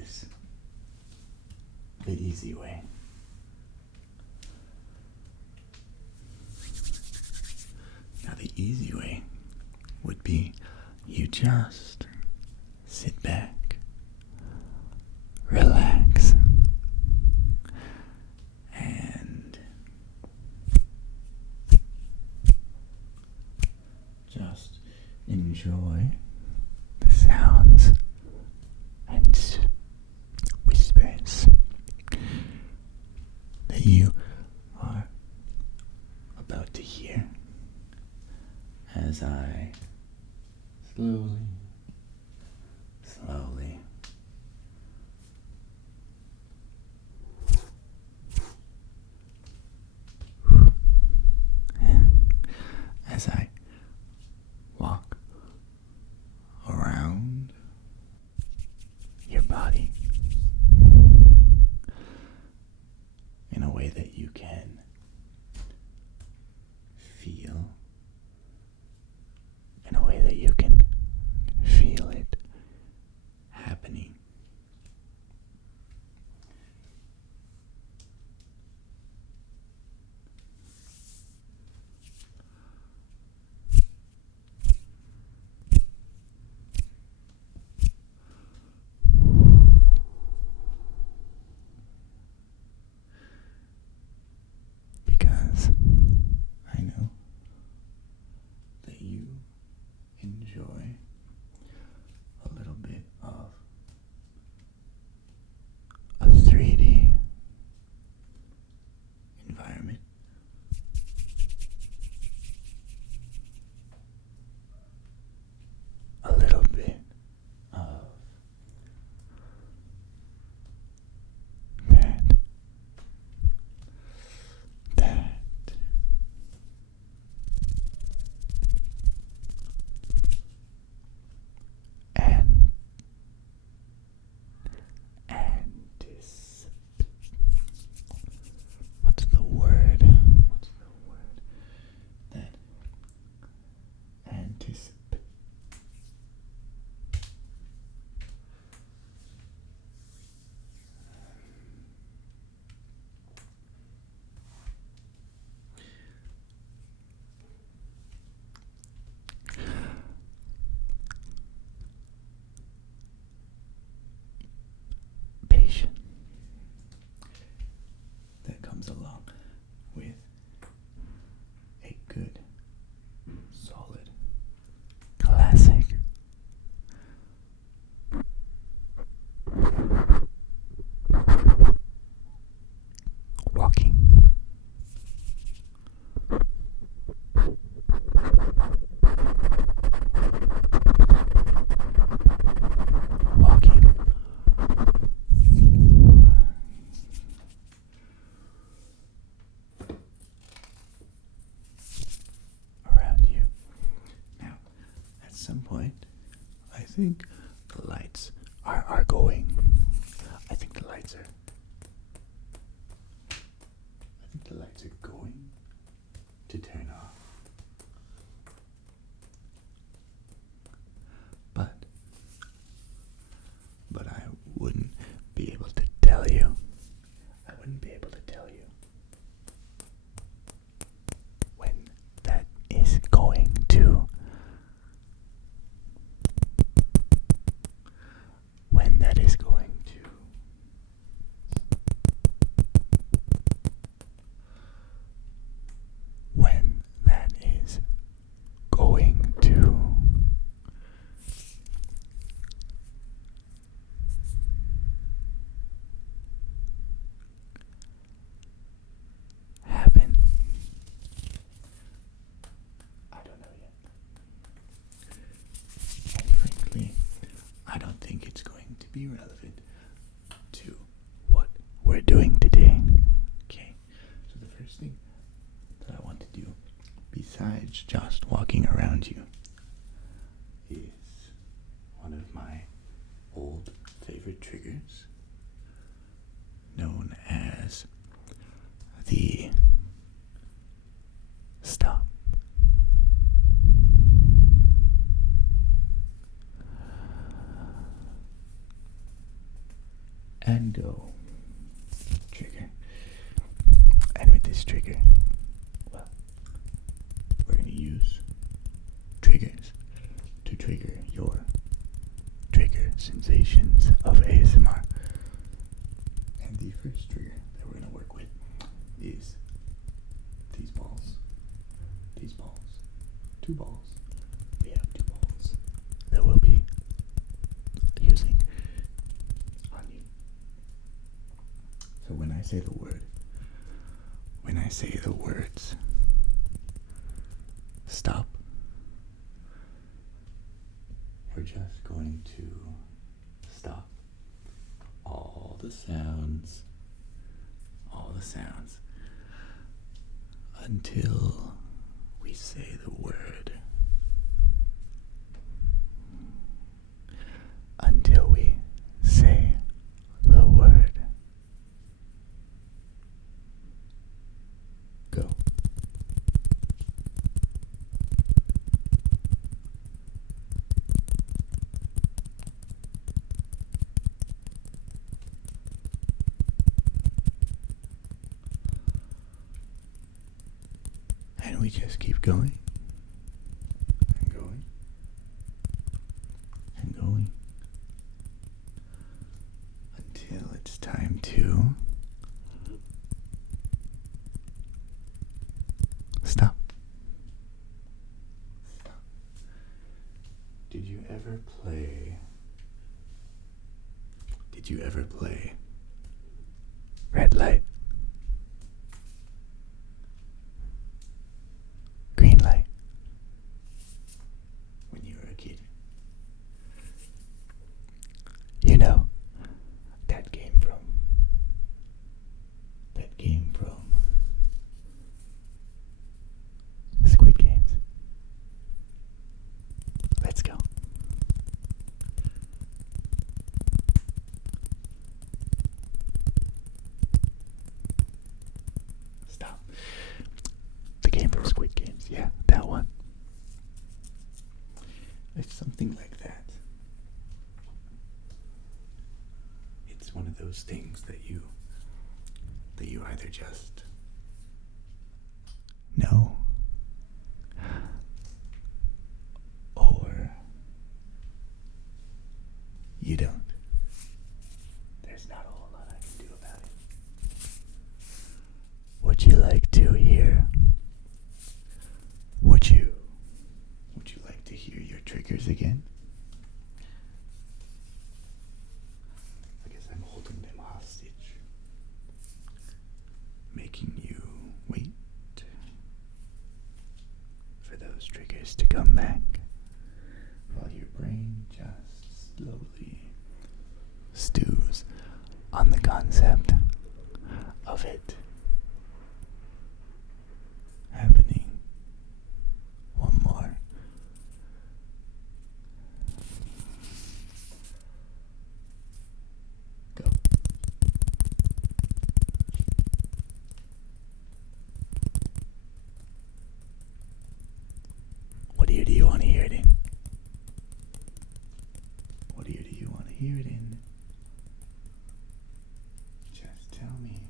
this the easy way. Now, the easy way would be you just sit back, relax, and just enjoy the sounds and whispers that you are about to hear as I slowly as I walk around your body in a way that you can feel, in a way that you can feel it happening. Because I know that you enjoy a little bit of a 3D environment. A little bit of that and what's the word? That anticipate. Patient that comes along with a good, solid, classic walking. Around you. Now, at some point, I think the lights are going. I think the lights are going to turn off. But I wouldn't be able to tell you. When that is going to. When that is going to. When that is going to. Happen. I don't know yet. And frankly, I don't think it's going to be relevant to what we're doing today. Okay, so the first thing that I want to do, besides just walking around you, is one of my old favorite triggers, known as the stop. first trigger that we're going to work with is these balls. These balls. Two balls. We have two balls that we'll be using on you. So when I say the words, stop, we're just going to stop all the sounds until we say the word. Until we say the word. Go. And we just keep going and going and going until it's time to stop. Stop. Did you ever play red light, green light when you were a kid? You know, that came from Squid Games. Let's go. Stop. The game from Squid Games. Yeah, that one. It's something like that. It's one of those things that you either just know or you don't. There's not a whole lot I can do about it. Would you like to hear? Would you like to hear your triggers again? I guess I'm holding them hostage, making you wait for those triggers to come back while your brain just slowly stews on the concept of it happening. One more. Go. What ear do you want to hear it in? What ear do you want to hear it in? Just tell me.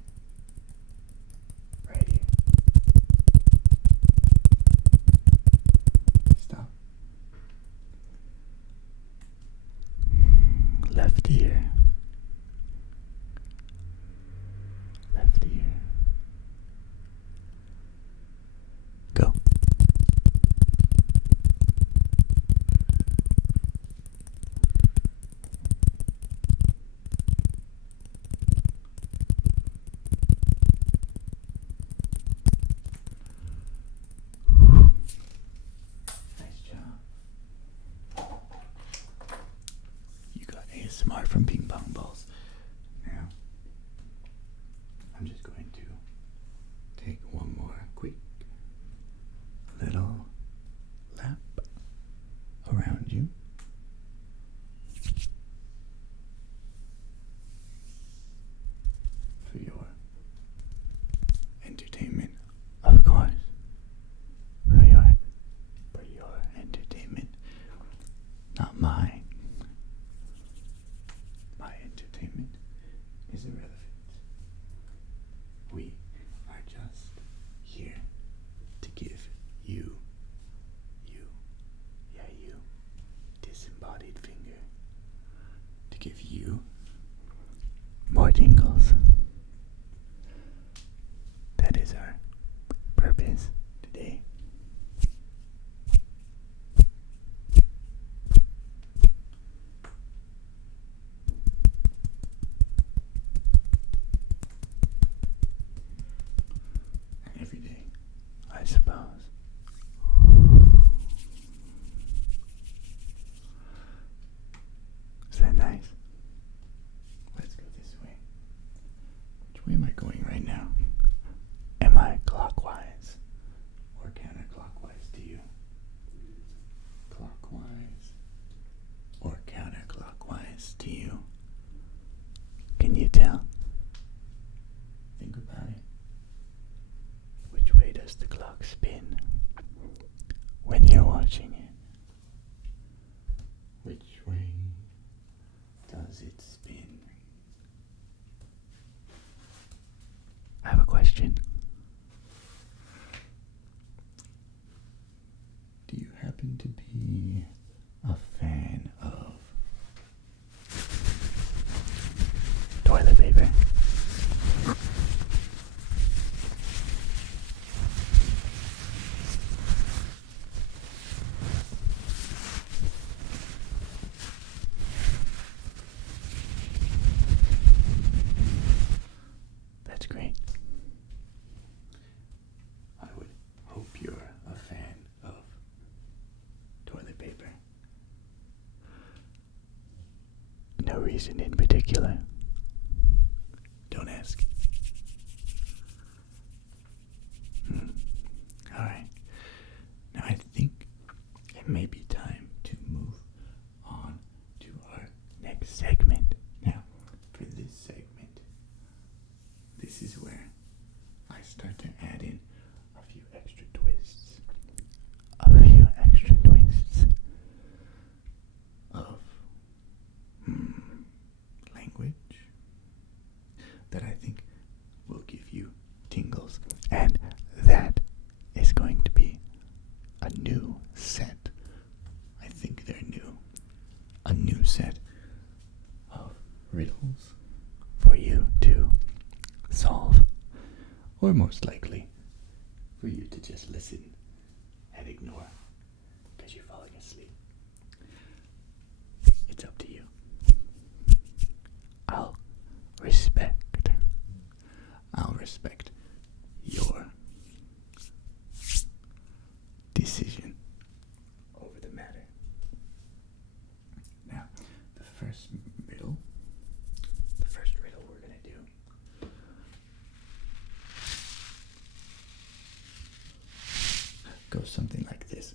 happen to be a fan of toilet paper? That's great. I would hope you're a fan of toilet paper. No reason in particular. Don't ask. Alright. Now I think it may be time to move on to our next segment. Now, for this segment, this is where I start to add in a few extra twists. A few extra twists of language that I think will give you tingles. And that is going to be a new set. I think they're new. A new set of riddles for you to solve. Or most likely, for you to just listen and ignore because you're falling asleep. It's up to you. I'll respect your decision over the matter. Now, the first riddle we're going to do goes something like this.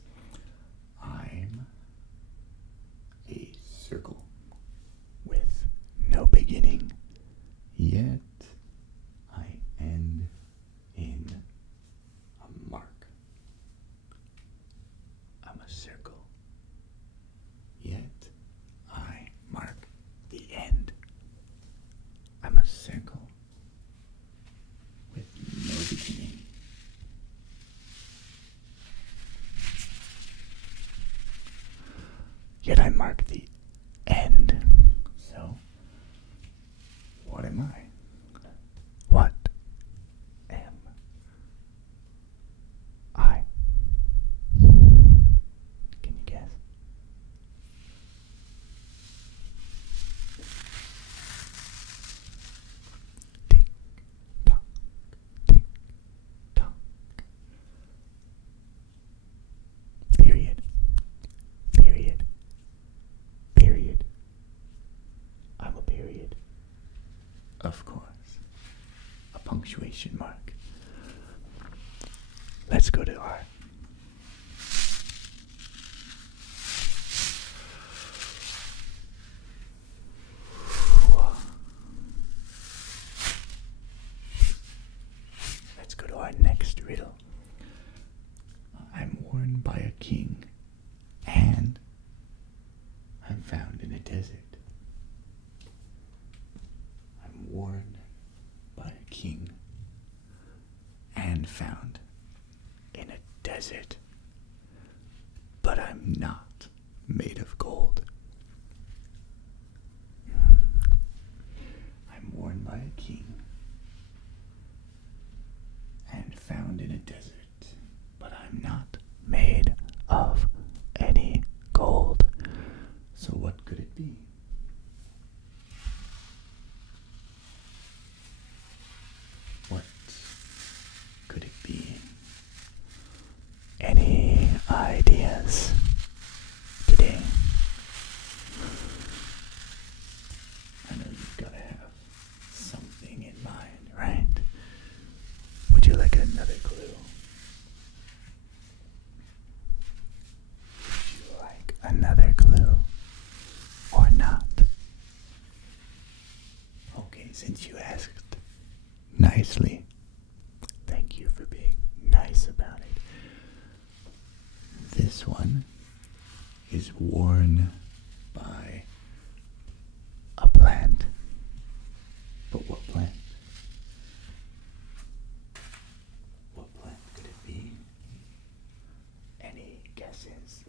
I'm a circle with no beginning, yet I end in a mark. I'm a circle, yet I mark the end. I'm a circle with no beginning. Yet I mark the end. So, what am I? What am I? Can you guess? Tick tock, tick tock. Period. Period. Period. I'm a period. Of course. A punctuation mark. Let's go to our next riddle. I'm worn by a king, and I'm found in a desert. I'm worn by a king and found in a desert, but I'm not made of gold. I'm worn by a king and found in a desert, but I'm not made of any gold. So what could it be? What could it be? Any ideas today? I know you've got to have something in mind, right? Would you like another clue? Would you like another clue? Or not? Okay, since you asked nicely, thank you for being nice about it. This one is worn by a plant. But what plant? What plant could it be? Any guesses?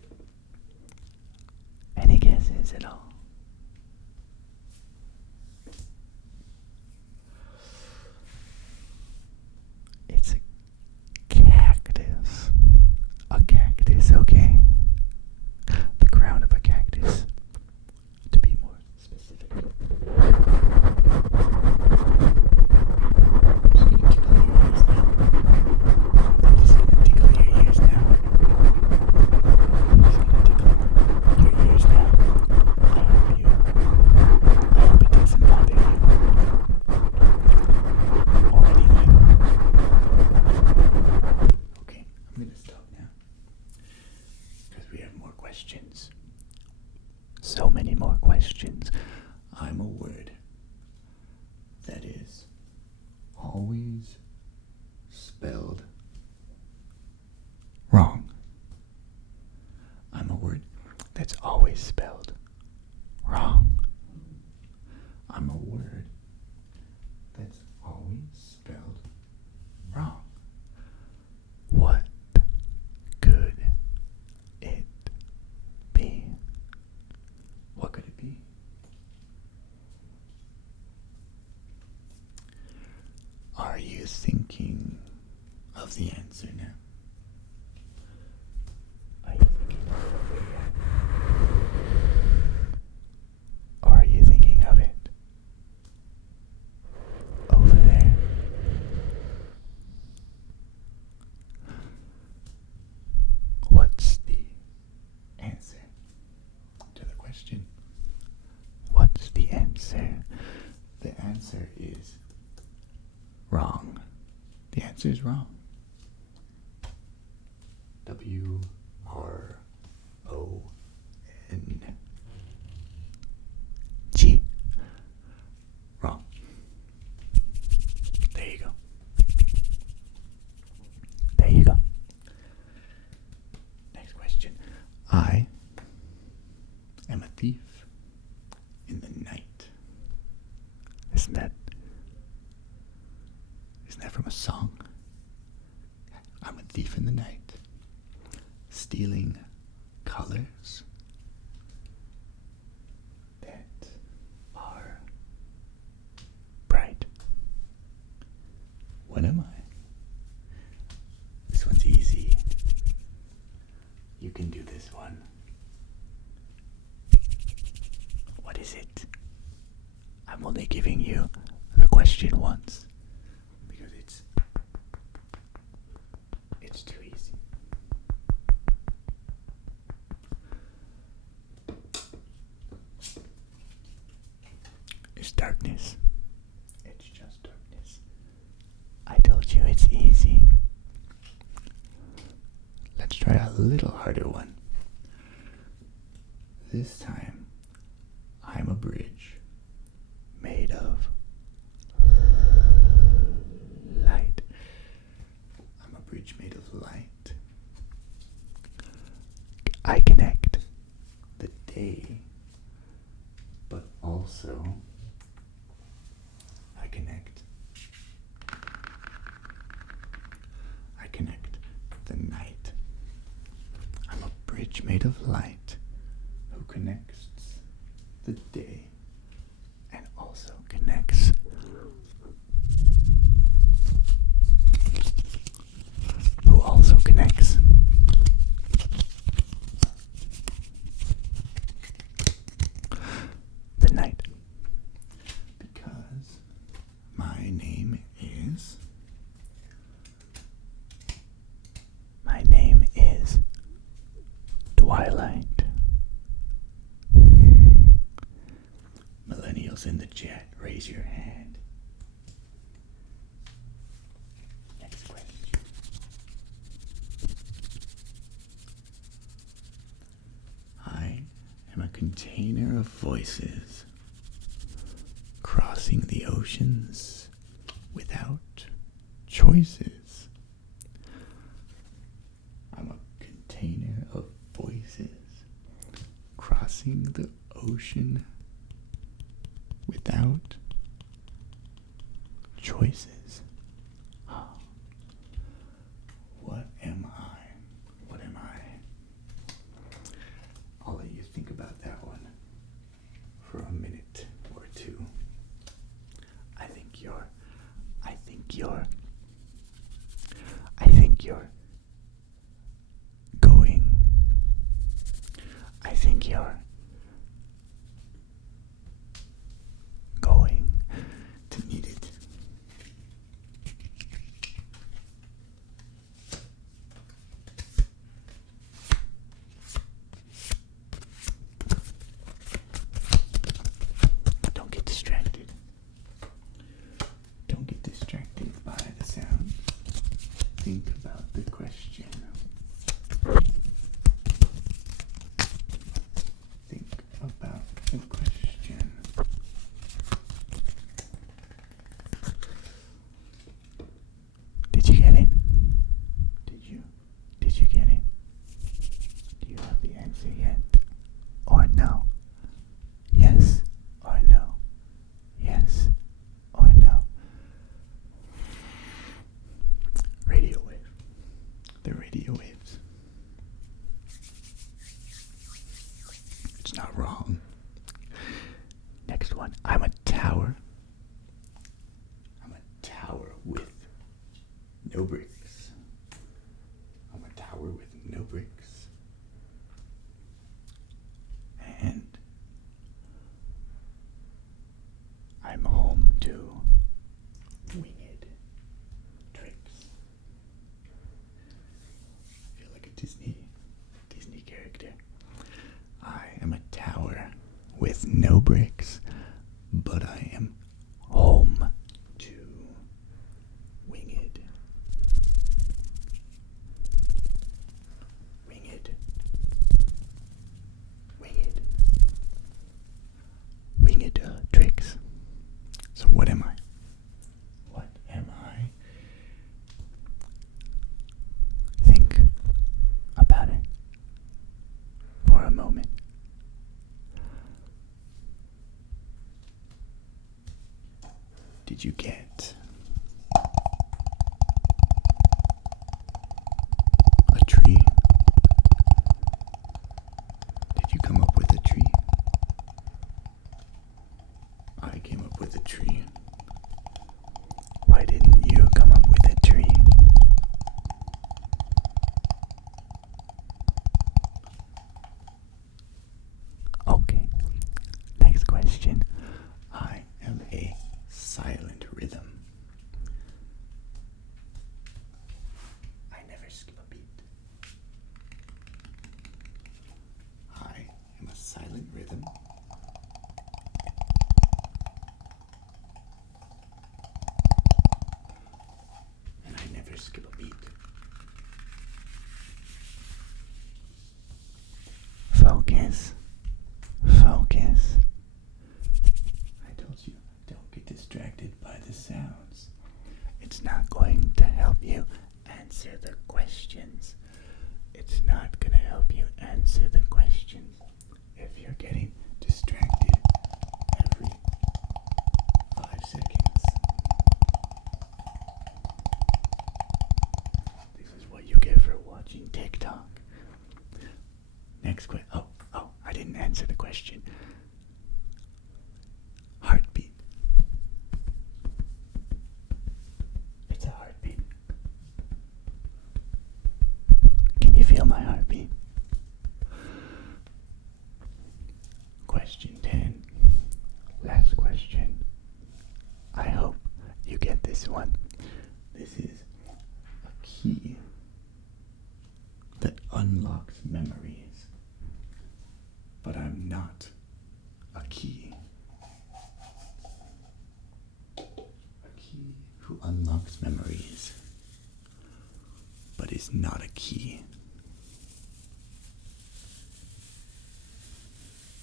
you thinking of the answer now? Are you thinking of it? Or are you thinking of it over there? What's the answer to the question? What's the answer? The answer is wrong. The answer is wrong. W-R-O-N-G. Wrong. There you go. There you go. Next question. I am a thief in the night. Isn't that from a song? I'm a thief in the night, stealing colors that are bright. What am I? This one's easy. You can do this one. What is it? I'm only giving you the question once because it's too easy. It's darkness. It's just darkness. I told you it's easy. Let's try a little harder one. This time, I'm a bridge made of light. I'm a bridge made of light. I connect the day, but also I connect the night. I'm a bridge made of light who connects the day and also connects the night. Because my name is Twilight. Millennials in the chat, raise your hand. Next question. I am a container of voices crossing the oceans without choices. I'm a container of voices crossing the ocean without choices. What am I? What am I? I'll let you think about that one for a minute or two. I think you're going to need it. Don't get distracted. Don't get distracted by the sound. Think about the question. no bricks. I'm a tower with no bricks. And I'm home to winged tricks. I feel like a Disney character. I am a tower with no bricks, but I am home to winged tricks. So what am I? What am I? Think about it for a moment. Did you get a tree? Did you come up with a tree? I came up with a tree. Why didn't you come up with a tree? Okay, next question. I am a silent rhythm. I never skip a beat. I am a silent rhythm. And I never skip a beat. Focus. Focus. I told you, don't get distracted by the sounds. It's not going to help you answer the questions. It's not going to help you answer the questions if you're getting distracted every 5 seconds. This is what you get for watching TikTok. Next question. Oh, I didn't answer the question. Heartbeat. It's a heartbeat. Can you feel my heartbeat? Question 10. Last question. I hope you get this one. This is a key that unlocks memories. But I'm not a key. A key who unlocks memories, but is not a key.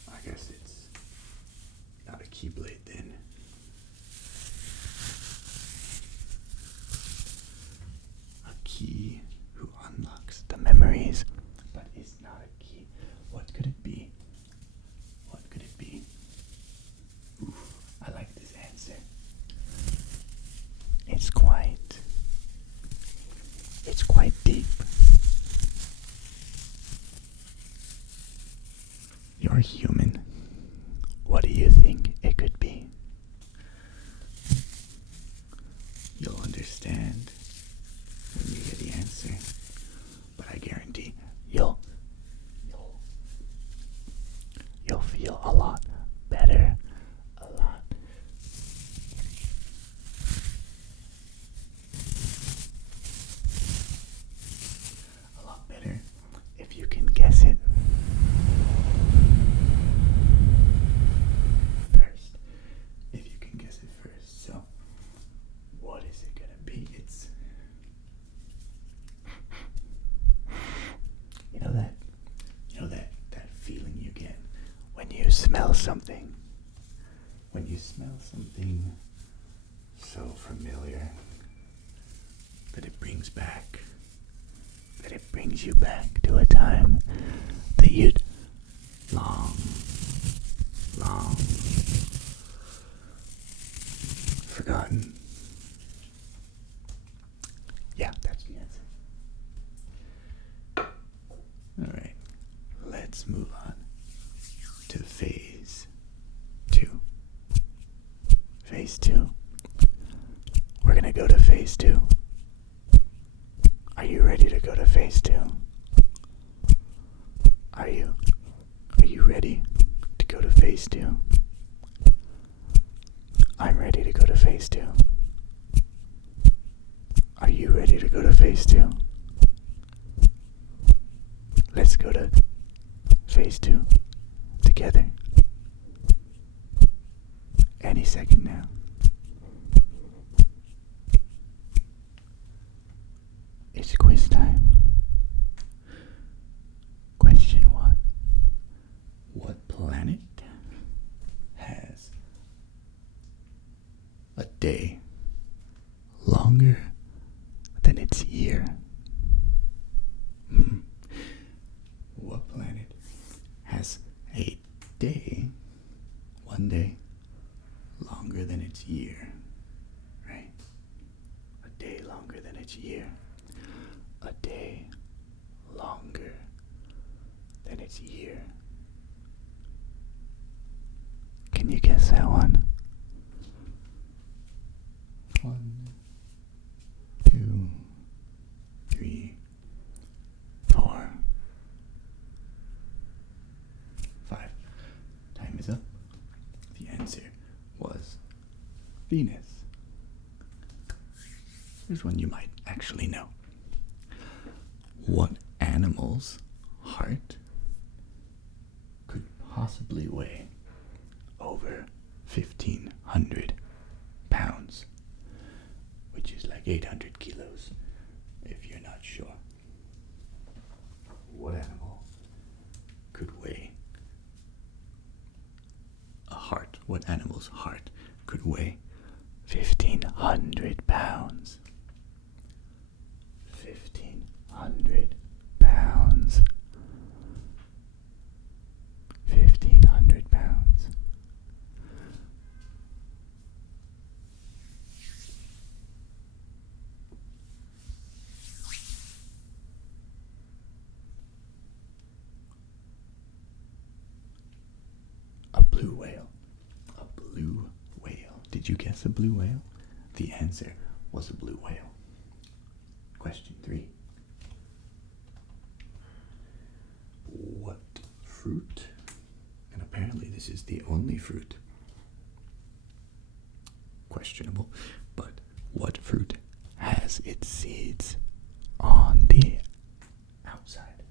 I guess it's not a keyblade then. A key who unlocks the memories, but is not a key. What could it be? What could it be? Oof, I like this answer. It's quite deep. You're human. What do you think it could be? You'll understand when you hear the answer, but I guarantee you'll feel a lot better. A lot better if you can guess it first. If you can guess it first. So, what is it gonna be? It's that feeling you get when you smell something. When you smell something so familiar that it brings you back to a time that you'd long forgotten. Yeah, that's the answer. Alright, let's move on to phase 2. Phase 2. We're gonna go to phase 2. phase 2? Are you ready to go to phase 2? I'm ready to go to phase 2. Are you ready to go to phase 2? Let's go to phase 2 together. Any second now. It's quiz time. Question 1. What planet has a day longer than its year? What planet has a day, one day, longer than its year? Right? A day longer than its year. A day longer than its year. Can you guess that one? 1, 2, 3, 4, 5. Time is up. The answer was Venus. Here's one you might actually know. What animal's heart could possibly weigh over 1,500 pounds? Which is like 800 kilos, if you're not sure. What animal could weigh a heart? What animal's heart could weigh 1,500 pounds? 1,500 pounds. 1,500 pounds. A blue whale. A blue whale. Did you guess a blue whale? The answer was a blue whale. Question 3. What fruit, and apparently this is the only fruit, questionable, but what fruit has its seeds on the outside?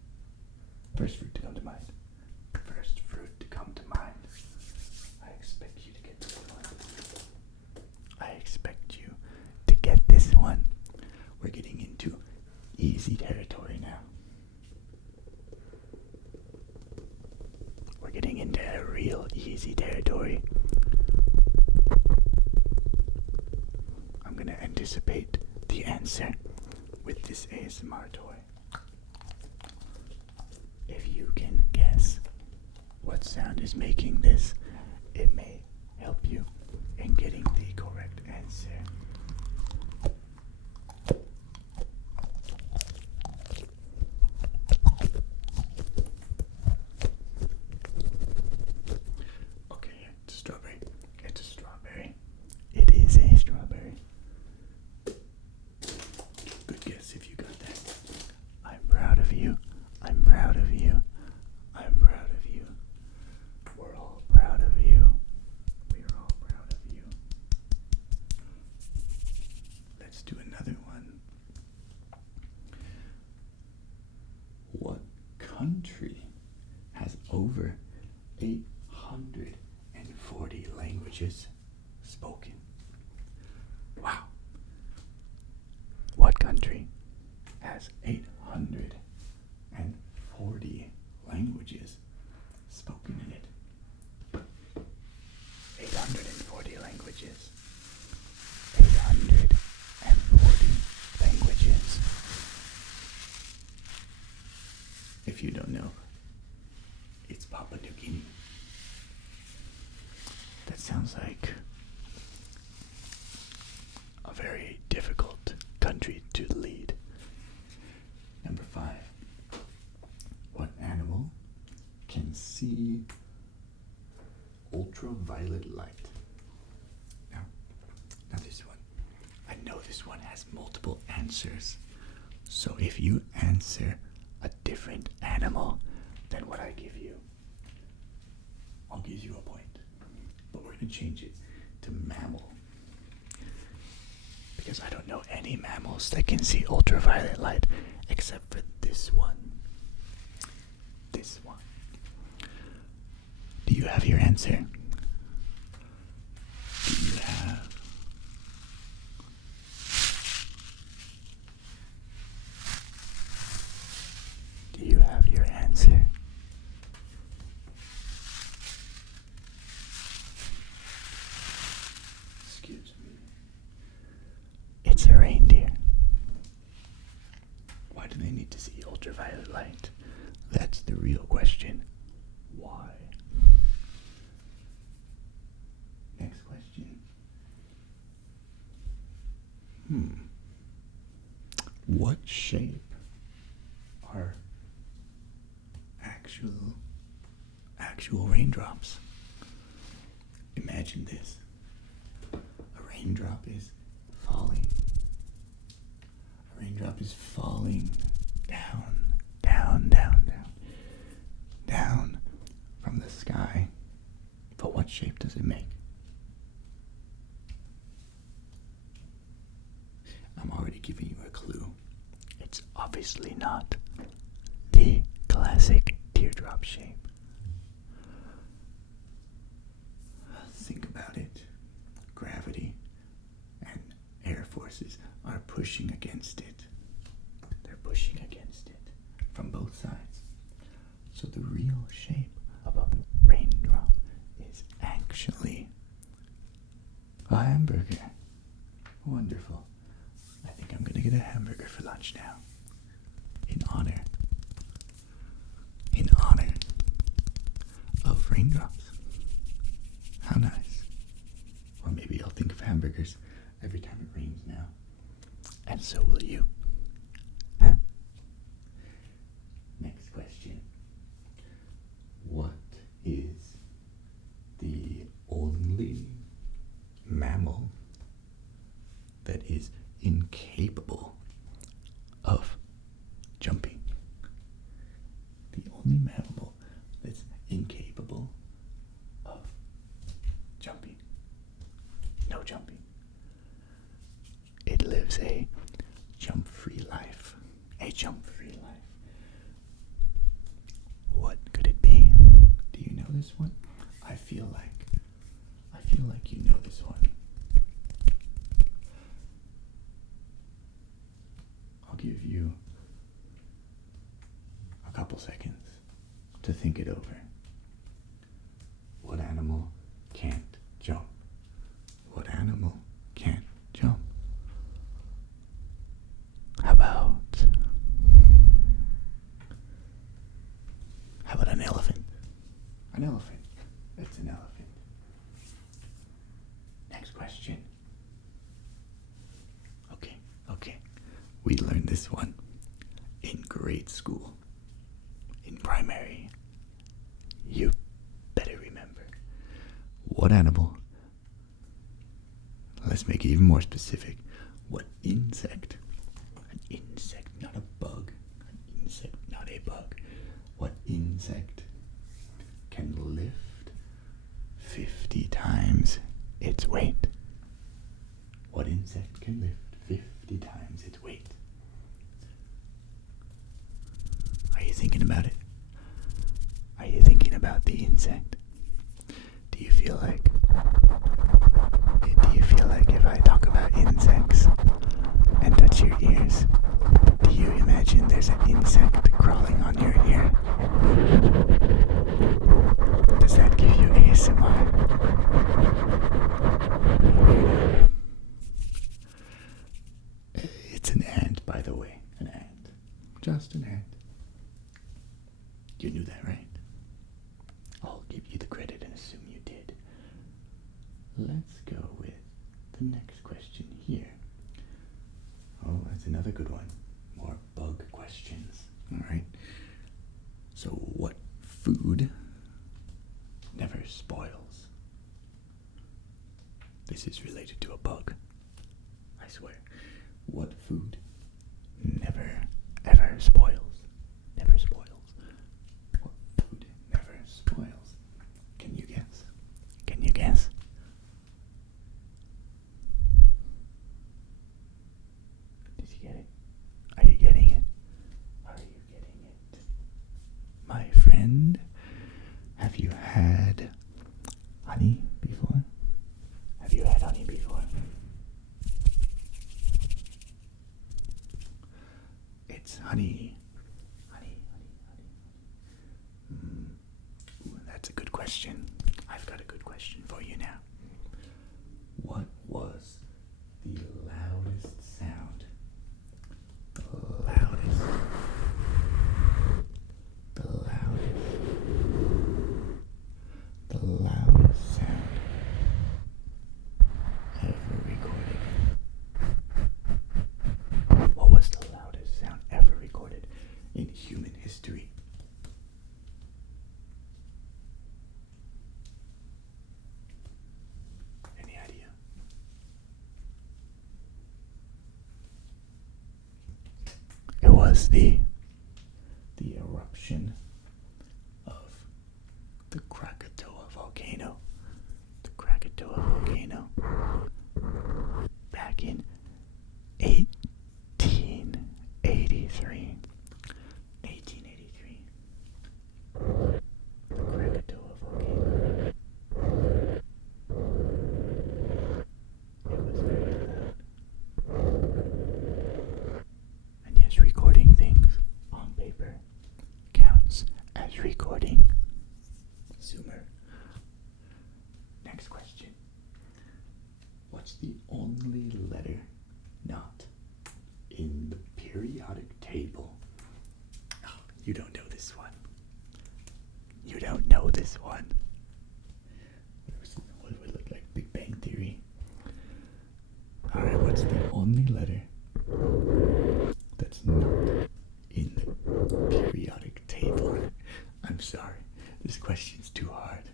First fruit to come to mind. First fruit to come to mind. I expect you to get this one. I expect you to get this one. We're getting into easy territory now. We're getting into real easy territory. I'm gonna anticipate the answer with this ASMR toy. If you can guess what sound is making this, it may help you in getting the correct answer. Okay, it's a strawberry. It's a strawberry. It is a strawberry. Good guess if you got that. I'm proud of you. I'm proud of you. I'm proud of you. We're all proud of you. We're all proud of you. Let's do another one. What country has over 840 languages spoken? Wow. What country has 840 languages spoken in it? 840 languages. 840 languages. If you don't know, it's Papua New Guinea. That sounds like a very difficult country to lead. Number 5. What animal can see ultraviolet light? Now this one. I know this one has multiple answers, So if you answer a different animal than what I give you, I'll give you a point. But we're going to change it to mammal. Because I don't know any mammals that can see ultraviolet light except for this one. This one. Do you have your answer? Do you have... Do you have your answer? Excuse me. It's a reindeer. Why do they need to see ultraviolet light? That's the real question. Why? Next question. What shape are actual raindrops? Imagine this. A raindrop is falling. A raindrop is falling down, down, down, down, down from the sky. But what shape does it make? I'm already giving you a clue. It's obviously not the classic teardrop shape. Think about it. Gravity and air forces are pushing against it. They're pushing against it from both sides. So the real shape of a raindrop is actually a hamburger. Wonderful. I think I'm gonna get a hamburger for lunch now. In honor of raindrops. How nice. Or maybe I'll think of hamburgers every time it rains now. And so will you. Next question. What is the only mammal that is incapable of jumping? The only mammal that's incapable of jumping. No jumping. It lives a jump-free life. A jump-free life. What could it be? Do you know this one? I feel like you know this one. I'll give you a couple seconds to think it over. What animal can't jump? What animal can't jump? How about an elephant? An elephant. It's an elephant. Next question. Okay. We learned this one in grade school. In primary. You better remember. What animal? Let's make it even more specific. What insect? An insect, not a bug. An insect, not a bug. What insect can lift 50 times its weight? What insect can lift 50 times its weight? Are you thinking about it? Are you thinking about the insect? Do you feel like if I talk about insects and touch your ears, do you imagine there's an insect crawling on your ear? Does that give you ASMR? It's an ant, by the way. An ant. Just an ant. You knew that, right? I'll give you the credit and assume you did. Let's go with the next question here. Oh, that's another good one. More bug questions. Alright. So what food never spoils? This is related to a bug. I swear. What food never it's honey. Honey. Ooh, that's a good question. I've got a good question for you now. What was the loudest sound? The loudest sound ever recorded. What was the loudest sound ever recorded in human history? Any idea? It was the eruption of the Krakatoa volcano. The Krakatoa volcano back in 1883. The Krakatoa volcano. It was very loud. And yes, recording things on paper counts as recording. Zoomer. Next question. What's the only letter not in the periodic table? Oh, you don't know this one. You don't know this one. What would look like Big Bang Theory? Alright, what's the only letter that's not in the periodic table? I'm sorry, this question's too hard.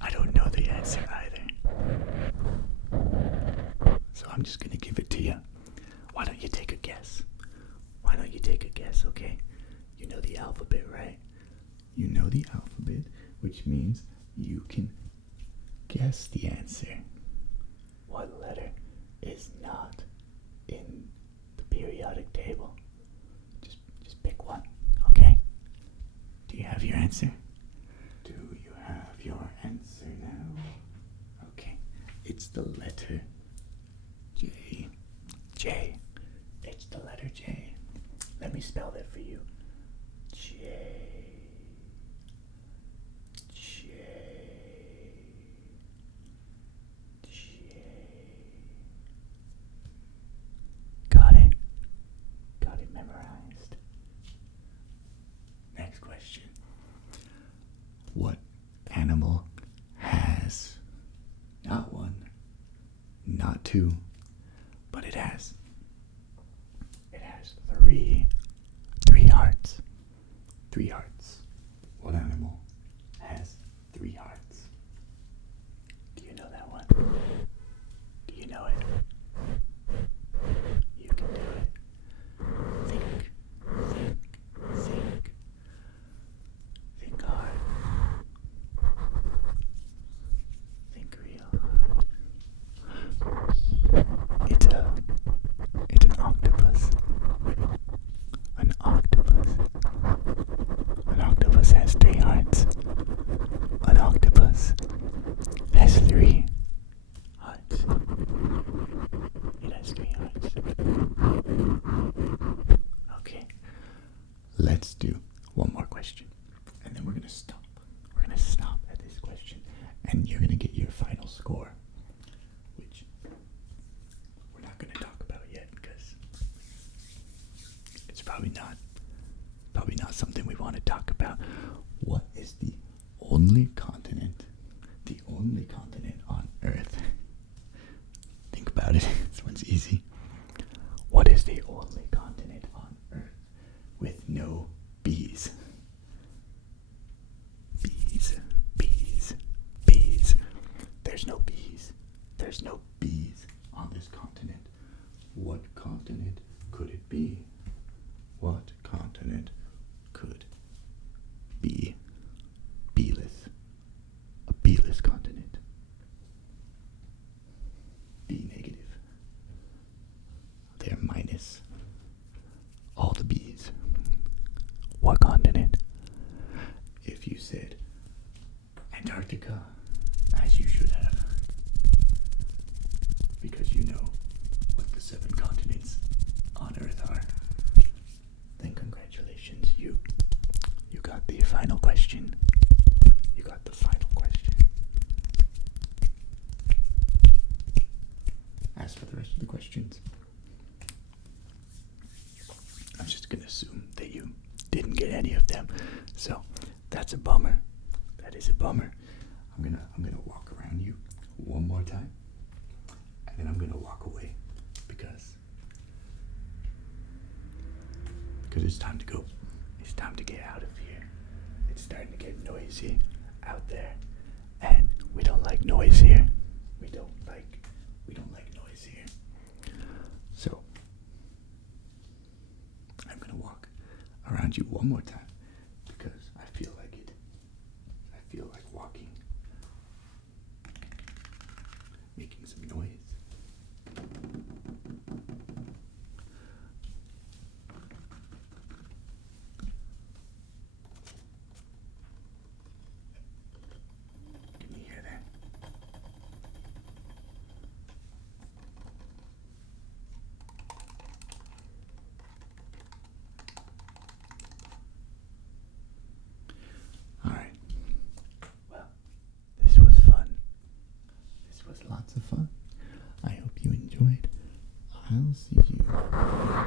I don't know the answer either. So I'm just gonna give it to you. Why don't you take a guess? Okay? You know the alphabet, right? You know the alphabet, which means you can guess the answer. What letter is not in the periodic table? Just pick one, okay? Do you have your answer? Do you have your answer now? Okay, it's the letter J. J. It's the letter J. Let me spell that for you. J. Got it. Got it memorized. Next question. What animal has not one, not two, but it has three hearts. 3 hearts. What animal has 3 hearts? Do you know that one? Do you know it? You can do it. Think hard. Think real hard. It's an octopus. An octopus has 3 hearts. An octopus has 3 hearts. It has 3 hearts. Okay. Let's do one more question. And then we're going to stop. We're going to stop at this question. And you're going to get your final score. Which we're not going to talk about yet because it's probably not something we want to talk about. What is the only continent on Earth? Think about it. This one's easy. What is the only continent on Earth with no bees? Bees. There's no bees. There's no bees on this continent. What continent could it be? What continent could be beeless? A beeless continent. B negative. They're minus all the bees. What continent? If you said Antarctica, as you should have, because you know what the 7 continents on Earth are. question. You got the final question. As for the rest of the questions, I'm just gonna assume that you didn't get any of them. So that's a bummer. That is a bummer. I'm gonna walk around you one more time, and then I'm gonna walk away because it's time to go. It's time to get out of here. It's starting to get noisy out there, and we don't like noise here. We don't like noise here. So I'm gonna walk around you one more time because I feel like it. I feel like walking, making some noise. Can you hear that? Alright. Well, this was fun. This was lots of fun. I hope you enjoyed. I'll see you